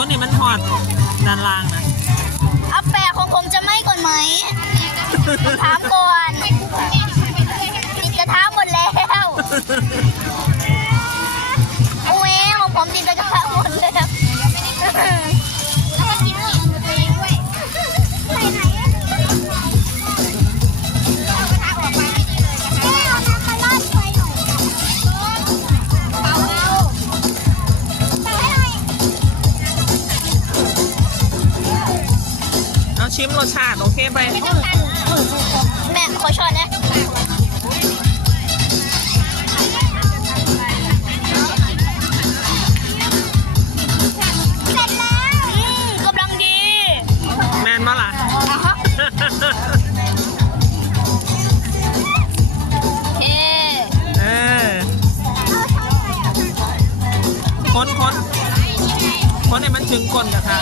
คนนี่มันทอดด้านล่างนะ เอาแปะของผมจะไหม้ก่อนไหมถามก่อนติดกระทะหมดแล้วโอ้ยของผมติดกระทะหมดแล้วแล้วก็กินหมี่ตัวเองด้วยใส่ไหนเอากระทะออกไปเอาน้ำมาลาดไฟหน่อยเบาๆใส่ให้หน่อย เอาชิมรสชาติโอเคไป แม่ขอช้อนนะเสร็จแล้วกำลังดี แมนมาล่ะ เอ เออคนให้มันถึงก้นกระทะ